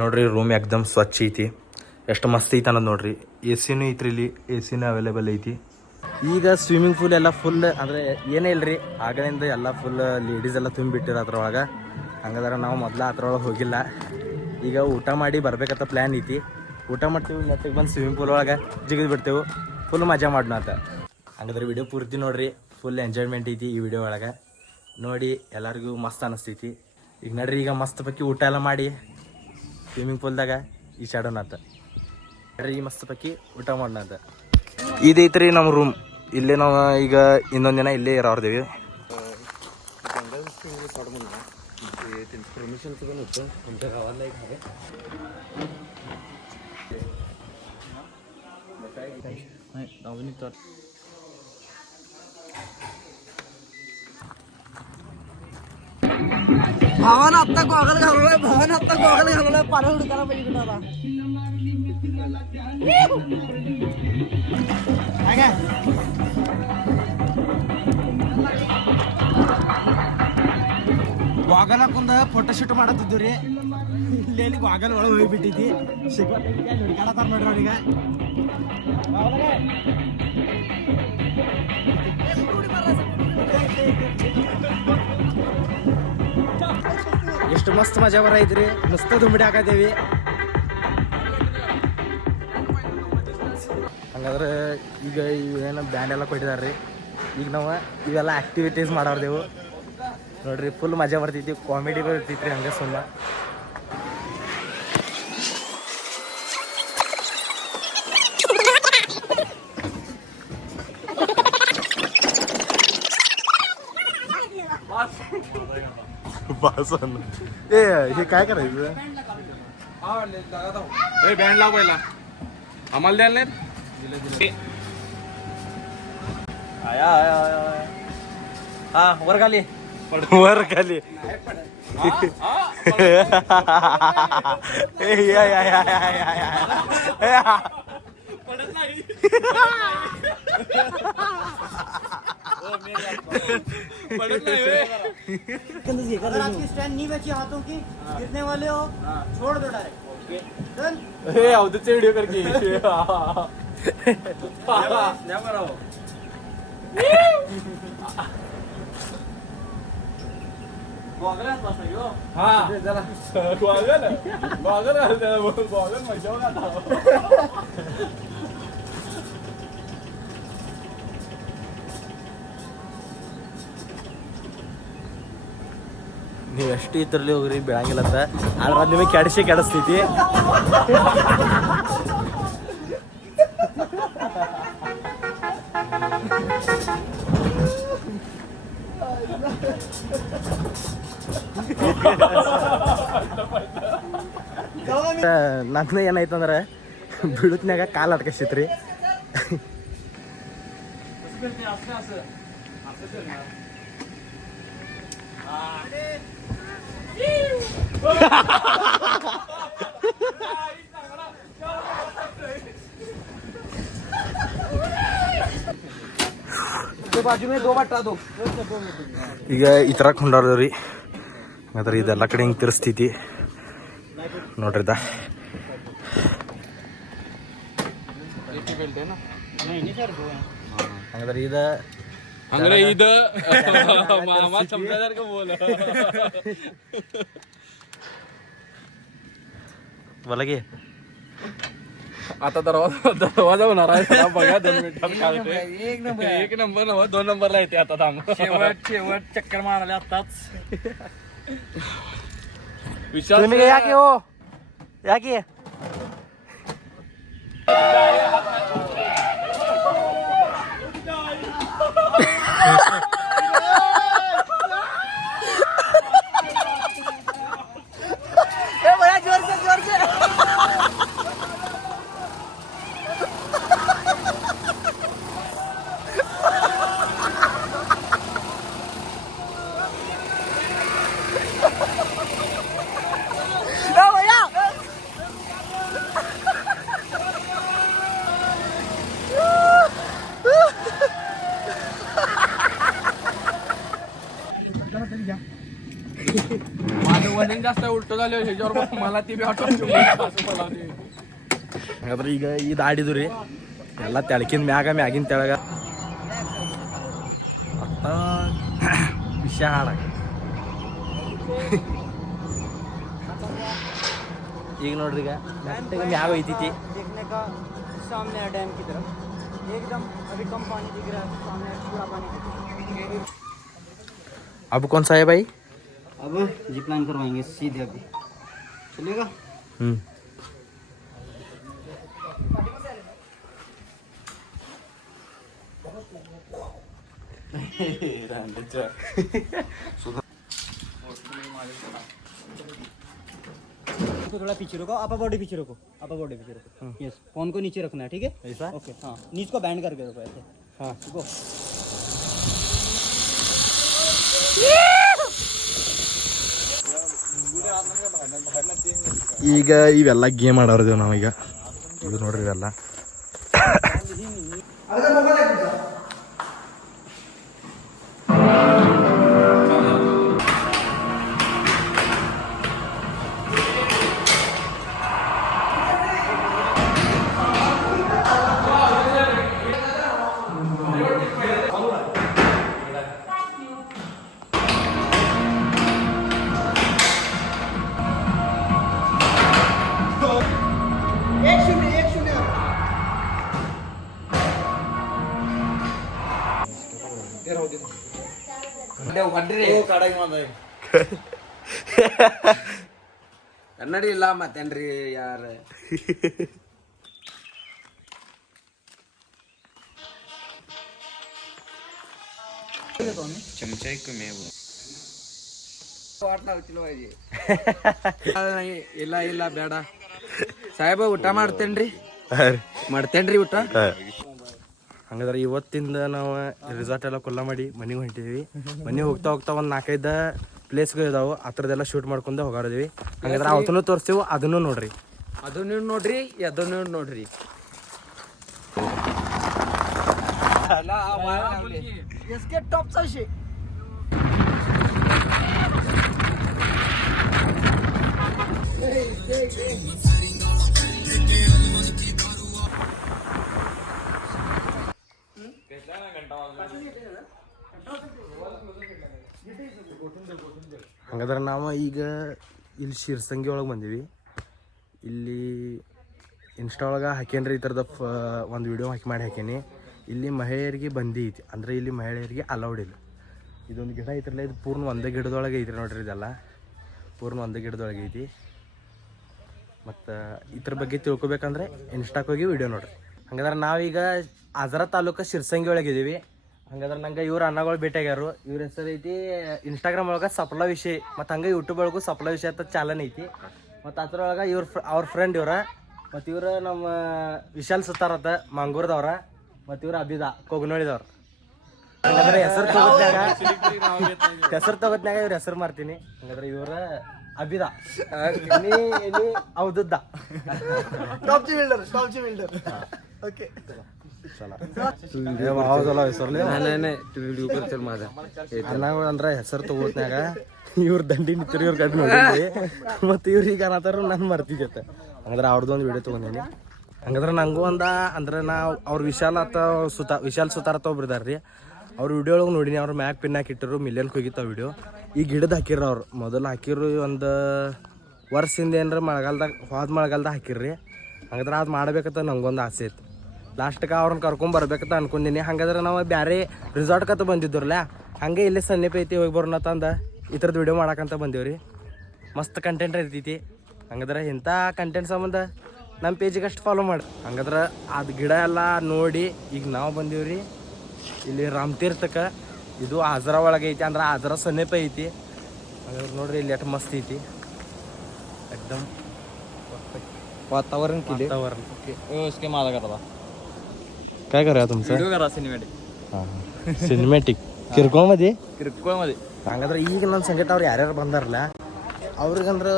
ನೋಡ್ರಿ ರೂಮ್ ಎಕ್ದಮ್ ಸ್ವಚ್ಛ ಐತಿ, ಎಷ್ಟು ಮಸ್ತ್ ಐತಿ ಅನ್ನೋದು ನೋಡ್ರಿ. ಎ ಸಿನೂ ಐತ್ರಿ, ಇಲ್ಲಿ ಎ ಸಿನೂ ಅವೈಲೇಬಲ್ ಐತಿ. ಈಗ ಸ್ವಿಮ್ಮಿಂಗ್ ಪೂಲ್ ಎಲ್ಲ ಫುಲ್ ಅಂದರೆ ಏನೇ ಇಲ್ರಿ, ಆಗಲಿಂದ ಎಲ್ಲ ಫುಲ್ ಲೇಡೀಸ್ ಎಲ್ಲ ತುಂಬಿಟ್ಟಿರ ಅದ್ರೊಳಗೆ. ಹಂಗಾದ್ರೆ ನಾವು ಮೊದಲು ಅದ್ರೊಳಗೆ ಹೋಗಿಲ್ಲ. ಈಗ ಊಟ ಮಾಡಿ ಬರ್ಬೇಕಂತ ಪ್ಲ್ಯಾನ್ ಐತಿ. ಊಟ ಮಾಡ್ತೀವಿ, ನೆಟ್ಟಿಗೆ ಬಂದು ಸ್ವಿಮ್ಮಿಂಗ್ ಪೂಲ್ ಒಳಗೆ ಜಿಗಿದು ಬಿಡ್ತೇವೆ, ಫುಲ್ ಮಜಾ ಮಾಡೋಣ ಅಂತ. ಹಂಗಾದ್ರೆ ವಿಡಿಯೋ ಪೂರ್ತಿ ನೋಡ್ರಿ, ಫುಲ್ ಎಂಜಾಯ್ಮೆಂಟ್ ಐತಿ ಈ ವಿಡಿಯೋ ಒಳಗೆ. ನೋಡಿ ಎಲ್ಲರಿಗೂ ಮಸ್ತ್ ಅನ್ನಿಸ್ತೈತಿ. ಈಗ ನಡ್ರಿ, ಈಗ ಮಸ್ತ್ ಪಕ್ಕಿ ಊಟ ಎಲ್ಲ ಮಾಡಿ ಸ್ವಿಮ್ಮಿಂಗ್ ಪೂಲ್ದಾಗ ಈಸಾಡೋಣ ಅಂತ. ನಡ್ರಿ, ಮಸ್ತ್ ಪಕ್ಕಿ ಊಟ ಮಾಡೋಣ ಅಂತ. ಇದೈತ್ರಿ ನಮ್ಮ ರೂಮ್. ಇಲ್ಲೇ ನಾವು ಈಗ ಇನ್ನೊಂದು ದಿನ ಇಲ್ಲೇ ಇರೋರ್ದೇವಿ. भावानं आत्ता गॉगल घालवलाय, भावानं आत्ता गॉगल घालवलाय, पाण्यात उडकायला पाहिजे कुणाला. काय ಗವಾಗಲ್ ಹಾಕೊಂಡ ಫೋಟೋಶೂಟ್ ಮಾಡತ್ತಿದ್ವಿ ರೀ. ಇಲ್ಲಿ ಗವಾಗಲ್ ಒಳಗೆ ಹೋಗಿಬಿಟ್ಟೈತಿ, ಹುಡುಕಾಡತ್ತಾರ ನೋಡ್ರಿ ಅವ್ರೀಗ. ಎಷ್ಟು ಮಸ್ತ್ ಮಜಾ ಬರೈತ್ರಿ, ಮಸ್ತ್ ದುಂಬಿಡಿ ಹಾಕತ್ತೇವಿ. ಹಂಗಾದ್ರೆ ಈಗ ಇವೇನು ಬ್ಯಾಂಡ್ ಎಲ್ಲ ಕೊಟ್ಟಿದಾರ್ರಿ. ಈಗ ನಾವು ಇವೆಲ್ಲ ಆ್ಯಕ್ಟಿವಿಟೀಸ್ ಮಾಡೋರ್ದೇವು ನೋಡ್ರಿ, ಫುಲ್ ಮಜಾ ಬರ್ತೈತಿ, ಕಾಮಿಡಿಗಳು ಇರ್ತೈತ್ರಿ ಹಂಗೆ ಸುಮ್ಮ. ए हे काय करायचं? बँड लाव पहिला, आम्हाला द्यायला नाहीत. हा वर खाली वर खाली आपकी स्टैंड नहीं बची हाथों की, गिरने वाले हो छोड़ दो डायरेक्ट. डन. अवधूतचा व्हिडिओ करके ನೀವು ಎಷ್ಟು ಇದ್ರಲ್ಲಿ ಹೋಗ್ರಿ ಬೆಳಂಗಿಲ್ಲ ಅಂತ, ಆದ್ರೆ ಅದು ನಿಮಗೆ ಕೆಡಿಸ್ತೈತಿ. ನನ್ನ ಏನಾಯ್ತಂದ್ರೆ ಬಿಡುತ್ನ್ಯಾಗ ಕಾಲು ಅಟ್ಕಸ್ತೈತ್ರಿ. ಈಗ ಈ ಥರ ಕೊಂಡಾರ್ದವ್ರಿ. ಹಾಗಾದ್ರೆ ಇದೆಲ್ಲ ಕಡೆ ಹಿಂಗೆ ತಿರ್ಸ್ತೈತಿ ನೋಡ್ರಿದ. ಹಂಗಾದ್ರೆ ಅಂದ್ರೆ ಇದು ಒಳಗೆ आता दरवाजा होणार आहे. बघा 2 मिनिटात काढते. एक नंबर नव 2 नंबरला येते आता. थांब, शेवट चक्कर मारायला आताच. तुम्ही याके हो, याके जास्त उलट झाले ह्याच्यावर मला ती बी आठवण ಹಾಗಾದ್ರೆ ಈಗ ಇದು ಆಡಿದು ರೀ ಎಲ್ಲ ತೆಳಕಿನ ಮ್ಯಾಗಿನ ತೆಳಗ ಅತ್ತ ವಿಷಯ ಹಾಡಾಗ ಈಗ ನೋಡ್ರಿ ಈಗ ನೆಟ್ಟಿಗೆ ಮ್ಯಾಗ ಐತಿ देखने का सामने है डैम की तरफ एकदम अभी कम पानी दिख रहा है सामने पूरा पानी दिख रहा है। अब कौन सा है भाई? अब जिप लाइन करवाएंगे सीधे अभी चलेगा। तो थोड़ा पीछे रुको, अपर बॉडी पीछे रुको, अपर बॉडी पीछे रुको। यस, फोन को नीचे रखना है, ठीक है? ऐसा? ओके, हाँ, नीच को बैंड करके रुको ऐसे। हाँ, रुको। ಈಗ ಇವೆಲ್ಲ ಗೇಮ್ ಆಡೋರ್ದೇವು ನಾವೀಗ ಇದು ನೋಡ್ರಿ ಇವೆಲ್ಲ ಕನ್ನಡಿ ಇಲ್ಲ ಮತ್ತೇನ್ರಿ ಯಾರ ಇಲ್ಲ ಇಲ್ಲ ಬೇಡ ಸಾಹೇಬ ಊಟ ಮಾಡ್ತೇನ್ರಿ ಊಟ. ಹಂಗಾದ್ರೆ ಇವತ್ತಿಂದ ನಾವು ರಿಸಾರ್ಟ್ ಎಲ್ಲ ಕೊಲ್ಲ ಮಾಡಿ ಮನೆಗೆ ಹೊಂಟಿದ್ವಿ. ಮನೆಗೆ ಹೋಗ್ತಾ ಹೋಗ್ತಾ ಒಂದು 4-5 ಪ್ಲೇಸ್ಗಳು ಇದಾವೆ, ಆ ಥರದ್ದೆಲ್ಲ ಶೂಟ್ ಮಾಡ್ಕೊಂಡು ಹೋಗಾಡಿದ್ವಿ. ಹಂಗಾದ್ರೆ ಅವತ್ತೂ ತೋರಿಸ್ತೀವಿ, ಅದನ್ನು ನೋಡ್ರಿ. ಅದನ್ನು ನೋಡ್ರಿ ಅದನ್ನು ನೋಡ್ರಿ. इसके टॉप सा शे ಹಂಗಾದ್ರೆ ನಾವು ಈಗ ಇಲ್ಲಿ ಶಿರ್ಸಂಗಿ ಒಳಗೆ ಬಂದೀವಿ. ಇಲ್ಲಿ ಇನ್ಸ್ಟಾ ಒಳಗೆ ಹಾಕೇನ್ರಿ ಈ ಥರದ ಒಂದು ವಿಡಿಯೋ ಮಾಡಿ ಹಾಕೇನಿ. ಇಲ್ಲಿ ಮಹಿಳೆಯರಿಗೆ ಬಂದಿ ಐತಿ, ಅಂದರೆ ಇಲ್ಲಿ ಮಹಿಳೆಯರಿಗೆ ಅಲೌಡ್ ಇಲ್ಲ. ಇದೊಂದು ಗಿಡ ಐತ್ರಲ್ಲ, ಇದು ಪೂರ್ಣ ಒಂದೇ ಗಿಡದೊಳಗೆ ಐತ್ರಿ ನೋಡ್ರಿ. ಇದೆಲ್ಲ ಪೂರ್ಣ ಒಂದೇ ಗಿಡದೊಳಗೆ ಐತಿ. ಮತ್ತು ಇದ್ರ ಬಗ್ಗೆ ತಿಳ್ಕೊಬೇಕಂದ್ರೆ ಇನ್ಸ್ಟಾಕ್ಕೆ ಹೋಗಿ ವಿಡಿಯೋ ನೋಡ್ರಿ. ಹಂಗಾದ್ರೆ ನಾವೀಗ ಆಜರ ತಾಲೂಕು ಶಿರ್ಸಂಗಿ ಒಳಗೆ ಇದ್ದೀವಿ. ಹಂಗಾದ್ರೆ ನಂಗೆ ಇವ್ರ ಅಣ್ಣಗಳು ಭೇಟಿಯಾಗ್ಯಾರು. ಇವ್ರ ಹೆಸರು ಐತಿ ಇನ್ಸ್ಟಾಗ್ರಾಮ್ ಒಳಗೆ ಸಪ್ಲ ವಿಷಯ, ಮತ್ತು ಹಂಗೆ ಯೂಟ್ಯೂಬ್ ಒಳಗೂ ಸಪ್ಲ ವಿಷಯ ಅಂತ ಚಾಲನ್ ಐತಿ. ಮತ್ತು ಅದ್ರೊಳಗೆ ಅವ್ರ ಫ್ರೆಂಡ್ ಇವ್ರ, ಮತ್ತು ಇವ್ರು ನಮ್ಮ ವಿಶಾಲ್ ಸುತ್ತಾರತ್ತ ಮಂಗೂರ್ದವ್ರ, ಮತ್ತು ಇವ್ರು ಅಭಿದ ಕೊಗ್ನೋಳಿದವ್ರು. ಹಂಗಾದ್ರೆ ಹೆಸರು ತಗೋತ್ನಾಗ ಇವ್ರ ಹೆಸರು ಮಾಡ್ತೀನಿ. ಹಂಗಾದ್ರೆ ಇವ್ರ ಅಭಿದ ಹೌದದ್ದ ಅಂದ್ರೆ ಹೆಸರು ತಗೋತ್ನಾಗ ಇವ್ರ ದಂಡಿ ನಿಂತಿರಿ, ಇವ್ರ ಗಡ್ಡಿ ನೋಡಿದ್ವಿ. ಮತ್ತು ಇವ್ರಿಗೆ ಅನ್ನತಾರ ನಾನು ಮರ್ತಿದ್ದೆ. ಹಂಗಾದ್ರೆ ಅವ್ರದ್ದೊಂದು ವಿಡಿಯೋ ತೊಗೊಂಡೀನಿ. ಹಂಗಂದ್ರೆ ನಂಗೂ ಅಂದ್ರೆ ನಾವು ಅವ್ರ ವಿಶಾಲ್ ಸುತಾರತ್ತ ಒಬ್ರು ಇದಾರೆ ರೀ. ಅವ್ರ ವಿಡಿಯೋ ಒಳಗೆ ನೋಡಿನಿ. ಅವ್ರು ಮ್ಯಾಕ್ ಪಿನ್ ಹಾಕಿಟ್ಟರು, ಮಿಲಿಯನ್ಗೆ ಹೋಗಿತ್ತು ವಿಡಿಯೋ. ಈ ಗಿಡದ ಹಾಕಿರ್ರಿ ಅವ್ರು ಮೊದಲು ಹಾಕಿರು, ಒಂದು ವರ್ಷದಿಂದ ಏನಾರ ಮಳೆಗಾಲದಾಗ ಹಾಕಿರ್ರಿ. ಹಂಗಾದ್ರೆ ಅದು ಮಾಡ್ಬೇಕಂತ ನಂಗೊಂದು ಆಸೆ ಇತ್ತು. ಲಾಸ್ಟ್ಗೆ ಅವ್ರನ್ನ ಕರ್ಕೊಂಬರ್ಬೇಕಂತ ಅನ್ಕೊಂಡೀನಿ. ಹಂಗಾದ್ರೆ ನಾವು ಬೇರೆ ರಿಸಾರ್ಟ್ಕಂತ ಬಂದಿದ್ದರಲ್ಲ, ಹಂಗೆ ಇಲ್ಲೇ ಸನ್ನಿಪ ಐತಿ, ಹೋಗಿ ಬರೋಣ ತಂದ ಈ ಥರದ್ದು ವಿಡಿಯೋ ಮಾಡಕ್ಕಂತ ಬಂದೇವ್ರಿ. ಮಸ್ತ್ ಕಂಟೆಂಟ್ ಇರ್ತೈತಿ. ಹಂಗಾದ್ರೆ ಇಂಥ ಕಂಟೆಂಟ್ ಸಂಬಂಧ ನಮ್ಮ ಪೇಜಿಗೆ ಅಷ್ಟು ಫಾಲೋ ಮಾಡಿ. ಹಂಗಾದ್ರೆ ಅದು ಗಿಡ ಎಲ್ಲ ನೋಡಿ ಈಗ ನಾವು ಬಂದೀವ್ರಿ ಇಲ್ಲಿ ರಾಮತೀರ್ಥಕ್ಕೆ. ಇದು ಆಜರ ಒಳಗೆ ಐತಿ, ಅಂದ್ರೆ ಆಜರ ಸನ್ನಿಪ ಐತಿ. ಹಂಗಾದ್ರೆ ನೋಡ್ರಿ ಇಲ್ಲಿ ಎಷ್ಟು ಮಸ್ತ್ ಐತಿ एकदम वातावरण उसके माला कर रहा काय कर रहा तुमचं सिनेमॅटिक ಕಿರ್ಕೋಳमध्ये ಹಂಗಂದ್ರೆ ಈಗ ನನ್ನ ಸಂಗೀತ ಅವ್ರು ಯಾರ್ಯಾರು ಬಂದಾರಲ್ಲ ಅವ್ರಿಗಂದ್ರೆ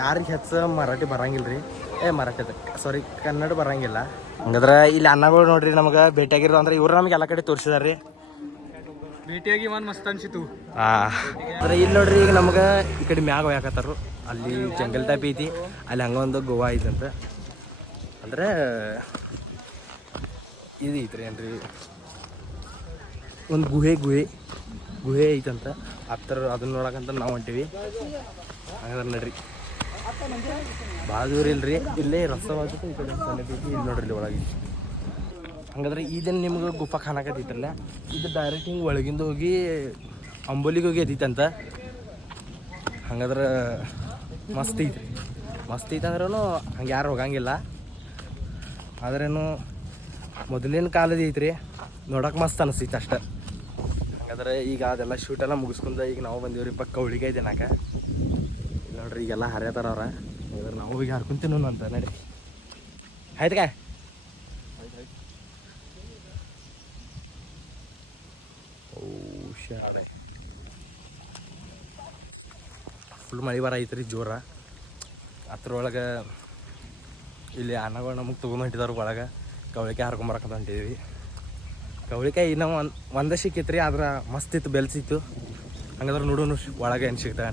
ಯಾರಿಗೆ ಹೆಚ್ಚು ಮರಾಠಿ ಬರಂಗಿಲ್ಲ ರೀ. ಸಾರಿ ಕನ್ನಡ ಬರಂಗಿಲ್ಲ. ಹಂಗಂದ್ರೆ ಇಲ್ಲಿ ಅನ್ನಗಳು ನೋಡ್ರಿ ನಮಗೆ ಭೇಟಿಯಾಗಿರೋ ಅಂದ್ರೆ ಇವ್ರು ನಮ್ಗೆ ಎಲ್ಲ ಕಡೆ ತೋರಿಸಿದಾರ್ರಿ. ಭೇಟಿಯಾಗಿ ಮಸ್ತ್ ಅನ್ಸಿತು. ಅಂದ್ರೆ ಇಲ್ಲಿ ನೋಡ್ರಿ ಈಗ ನಮ್ಗೆ ಈ ಕಡೆ ಮ್ಯಾಗ ಹೋಯಾಕತ್ತಾರು. ಅಲ್ಲಿ ಜಂಗಲ್ ಟೈಪ್ ಐತಿ, ಅಲ್ಲಿ ಹಂಗೆ ಒಂದು ಗೋವಾ ಐತಂತ. ಅಂದ್ರೆ ಇದು ಐತ್ರಿ ಏನ್ರಿ ಒಂದು ಗುಹೆ ಐತಂತ. ಅದನ್ನ ನೋಡಕಂತ ನಾವು ಹೊಂಟೀವಿ. ಹಂಗಂದ್ರೆ ನಡ್ರಿ, ಭಾಳ ದೂರ ಇಲ್ರಿ, ಇಲ್ಲೇ ರಸವಾಗುತ್ತೆ. ಈ ಕಡೆ ಇಲ್ಲಿ ನೋಡ್ರಿ ಇಲ್ಲಿ ಒಳಗೆ. ಹಂಗಾದ್ರೆ ಇದೇನು ನಿಮ್ಗೆ ಗುಫಾ ಕಾಣಕತ್ತೈತ್ರಲ್ಲ, ಇದು ಡೈರೆಕ್ಟ್ ಹಿಂಗೆ ಒಳಗಿಂದ ಹೋಗಿ ಅಂಬೋಲಿಗೆ ಹೋಗಿ ಎದೈತಂತ. ಹಂಗಾದ್ರೆ ಮಸ್ತ್ ಐತ್ರಿ, ಮಸ್ತ್ ಐತೆ ಅಂದ್ರೂ ಹಂಗೆ ಯಾರು ಹೋಗಂಗಿಲ್ಲ. ಆದ್ರೇನು ಮೊದಲಿನ ಕಾಲದ ಐತ್ರಿ, ನೋಡಕ್ಕೆ ಮಸ್ತ್ ಅನಿಸ್ತೈತೆ ಅಷ್ಟೆ. ಹಾಗಾದ್ರೆ ಈಗ ಅದೆಲ್ಲ ಶೂಟೆಲ್ಲ ಮುಗಿಸ್ಕೊಂಡು ಈಗ ನಾವು ಬಂದೀವ್ರಿ ಕೌಳಿಗೆ ತಿನ್ನಾಕ. ನೋಡ್ರಿ ಈಗೆಲ್ಲ ಹರಿಯತಾರ ಅವ್ರ. ಹಾಗಾದ್ರೆ ನಾವು ಈಗ ಹರ್ಕೊಂತೀನೋ ಅಂತ ನಡಿ. ಆಯ್ತು ಕಾಯ್ ಶಾಡೆ ಫುಲ್ ಮಳೆ ಬರ ಐತ್ರಿ ಜೋರ. ಅದ್ರೊಳಗೆ ಇಲ್ಲಿ ಅನ್ನಗಳು ನಮಗೆ ತೊಗೊಂಡು ಹೊಂಟಿದಾರ ಒಳಗೆ. ಕವಳಿಕಾಯಿ ಹರ್ಕೊಂಬರಕಂತ ಹೊಂಟಿದ್ವಿ. ಕವಳಿಕಾಯಿ ಇನ್ನೂ ಒಂದೇ ಸಿಕ್ಕಿತ್ರಿ, ಆದ್ರೆ ಮಸ್ತ್ ಇತ್ತು, ಬೆಲ್ಸಿತ್ತು. ಹಂಗಾದ್ರೆ ನೋಡೋನು ಒಳಗೆ ಏನು ಸಿಗ್ತಾವೆ.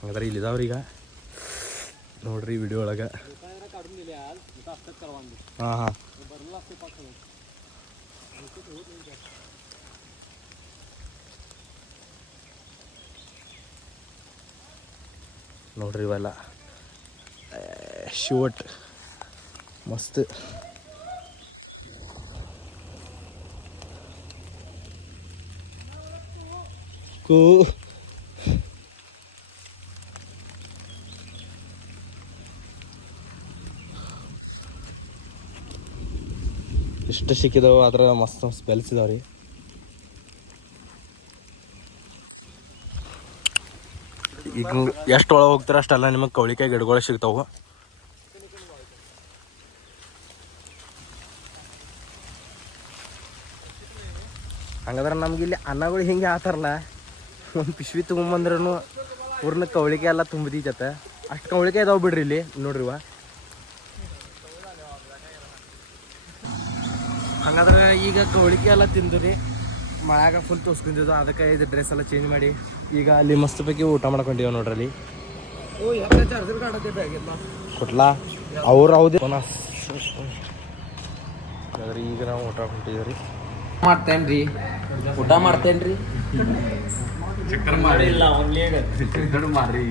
ಹಂಗಾದ್ರೆ ಇಲ್ಲಿದಾವ್ರಿ ಈಗ ನೋಡ್ರಿ ವಿಡಿಯೋ ಒಳಗೆ. ಹಾಂ ಹಾಂ ನೋಡ್ರಿ ಇವೆಲ್ಲ ಶೂಟ್ ಮಸ್ತ್. ಇಷ್ಟು ಸಿಕ್ಕಿದಾವ, ಅದ್ರ ಮಸ್ತ್ ಮಸ್ತ್ ಬೆಲ್ಸಿದಾವ್ರಿ. ಈಗ ಎಷ್ಟು ಒಳಗೆ ಹೋಗ್ತಾರ ಅಷ್ಟೆಲ್ಲ ನಿಮಗೆ ಕವಳಿಕಾಯಿ ಗಿಡಗಳು ಸಿಗ್ತಾವೆ. ಹಂಗಾದ್ರೆ ನಮ್ಗೆ ಇಲ್ಲಿ ಅನ್ನಗಳು ಹಿಂಗೆ ಆತಾರಲ್ಲ, ಒಂದು ಪಿಶ್ವಿ ತೊಗೊಂಬಂದ್ರೂ ಪೂರ್ಣ ಕವಳಿಕಾಯಿ ಎಲ್ಲ ತುಂಬಿದೈತೆ. ಅಷ್ಟು ಕವಳಿಕಾಯಿ ಇದಾವೆ ಬಿಡ್ರಿ ಇಲ್ಲಿ ನೋಡ್ರಿವ. ಹಂಗಾದ್ರೆ ಈಗ ಕವಳಿಕಾಯಿ ಎಲ್ಲ ತಿಂದ್ರಿ, ಮಳೆಯಾಗ ಫುಲ್ ತೋರ್ಸ್ಕೊಂಡಿದ್ದು. ಅದಕ್ಕೆ ಇದು ಡ್ರೆಸ್ ಎಲ್ಲ ಚೇಂಜ್ ಮಾಡಿ ಈಗ ಅಲ್ಲಿ ಮಸ್ತ್ ಪೈಕಿ ಊಟ ಮಾಡ್ಕೊಂಡಿವ ನೋಡ್ರಿ. ಅಲ್ಲಿ ಕೊಟ್ಲಾ ಅವ್ರು ಹೌದು. ಈಗ ನಾವು ಊಟ ಹೊಂಟಿದ್ದೀವಿ. ಮಾಡ್ತೇನ್ರಿ, ಊಟ ಮಾಡ್ತೇನ್ರಿ. ಚಿಕನ್ ಮಾಡಿಲ್ಲ, ಮಾಡ್ರಿ